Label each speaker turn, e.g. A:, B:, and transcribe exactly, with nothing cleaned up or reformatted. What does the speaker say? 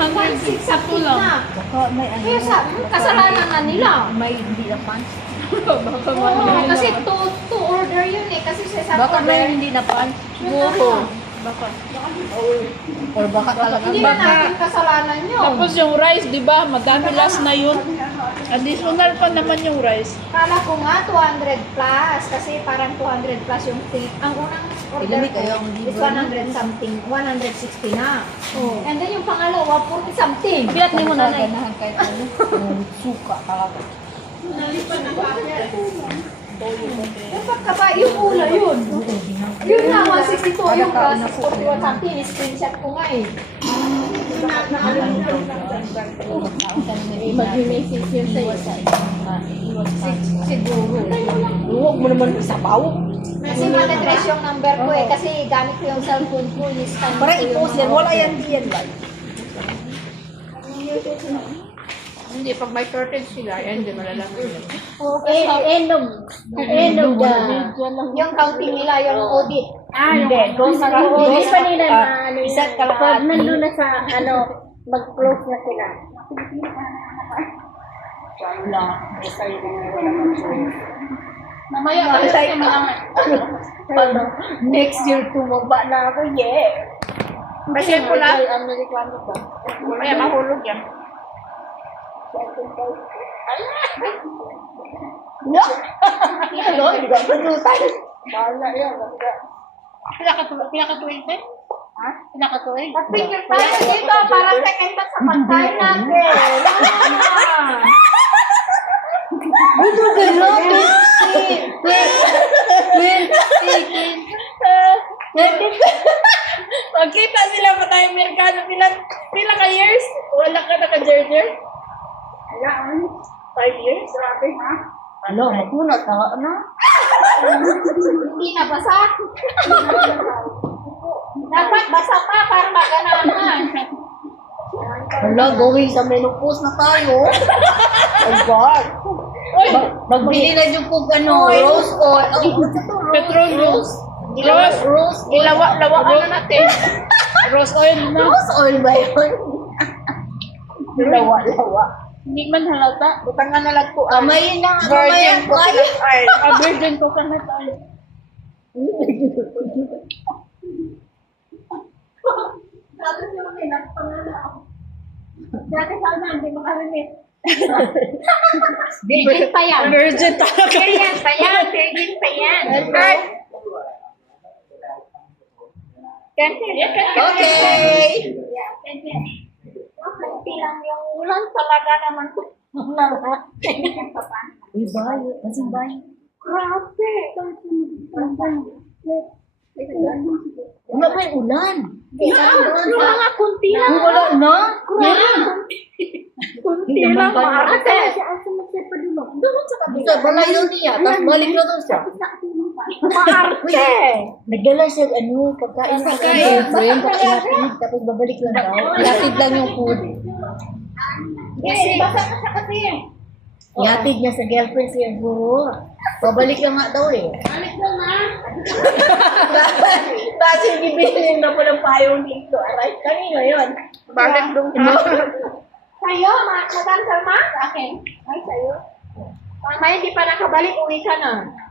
A: hundred sakto lang.
B: Baka may ano.
C: Kaya sa kasalanan na nila.
B: May hindi na pan.
A: Baka
C: Oo,
A: man.
C: kasi to, to order yun eh. Kasi sa sa
B: Baka may
C: order.
B: hindi na pan.
A: Siguro. Baka.
B: Or baka talaga.
C: Hindi na
A: Baka-
C: natin kasalanan yun.
A: Tapos yung rice, di ba? Madami last na yun. Additional pa naman yung rice.
C: Kala ko nga two hundred plus. Kasi parang two hundred plus yung tip. Ang unang order
B: Ilan
C: ko
B: kayo ang
C: is
B: libre?
C: one hundred something. one hundred sixty na.
A: Oh.
C: And then yung pangalawa, forty something.
B: Pilat mo na ganahan kahit ano. Yung suka talaga.
C: Dapat ka ba? Yung ula yun. Yun na, one sixty-two yung plus forty-one something. Screenshot ko nga eh. Mag-message yun sa'yo. Siguro.
B: Huwag mo naman sabaw.
C: Kasi matatrace yung number ko eh. Kasi gamit ko yung cellphone ko. Ni-scan ko
B: Para
C: yung
B: i-post yan.
C: mga-
B: Wala yan diyan lang.
A: Hindi, pag may shortage sila, yan, di malalaman yun.
C: Okay.
B: End of, end of the...
C: Yung counting nila, yung audit.
B: Ah, hindi. Doon sa
D: Hindi pa nila
B: ah,
D: na ano yun.
B: isa't
D: Pag
B: kalahati.
D: nandun na sa ano, mag-close na sila.
B: Wala. Basta yung wala mag-close.
D: Mamaya pa sa mga
B: Ano, next year tumaba na ako, yeah.
A: Kasi pula,
D: Amerikano ba?
A: kaya mahulog yan.
B: No? Ano? Hindi ka patutan.
D: Bahala yan. Basta.
A: Pinakatuwing, pinakatuwing, te?
D: Ha? Pinakatuwing?
C: Mag-picture tayo dito para second pa sa pagkain natin.
B: Ito ka lang.
A: Magkita sila pa tayo Amerikano. Pila, pila ka years? Wala ka naka-jerjer?
D: Wala, ano? Five years? Grabe, ha?
B: Ano? Makunat na ano?
C: Hindi na basa. Dapat basa pa para maganahan.
B: Wala, going sa menopause na tayo. Oh God.
A: Uy!
B: Mag- Magbili na yung kung ano, rose oil. Oh, what's ito?
A: Petrol rose.
B: Ilawa,
A: Rose.
B: rose oil.
A: Ilawa, lawa ano natin? Rose oil na.
B: Rose oil ba yun? Lawa, lawa.
A: Hindi man halata. Butangan na lang po.
B: Kamay na, ano ba
A: Virgin
B: yan?
A: coconut oil. Ah, virgin coconut oil.
D: Tapos yung pinagpangalaw. Dati sana, hindi makarinig.
C: Virgin pa yan.
A: Virgin talaga.
C: Virgin pa yan. Virgin pa yan.
A: Okay. Yeah,
B: Okay.
C: Kunti lang yung ulan talaga naman.
B: Uy, bayo. Kasi bayo.
C: Grabe.
B: Wala pa yung ulan.
C: Yung mga kunti lang.
B: Uy, wala na.
C: Kunti lang. Maarte.
B: Basta balayo niya. Tapos balik na doon siya.
C: Maarte.
B: Nagdala siya, ano, pagkain sa
A: Pagkain.
B: girlfriend. Tapos ihatid. Tapos babalik lang daw. Ihatid lang yung food.
C: Kasi basa na siya kasi.
B: Ihatid niya sa girlfriend siya. Guro. Babalik lang nga daw eh.
D: Alit na na.
B: Tapos yung bibilin na po ng payong dito. Aray, kanino yun?
A: Bakit dong ka?
C: Sa'yo, ma- Madam Salma? Sa akin. Ay, sa'yo. Mamaya hindi pa nakabalik, uwi ka na.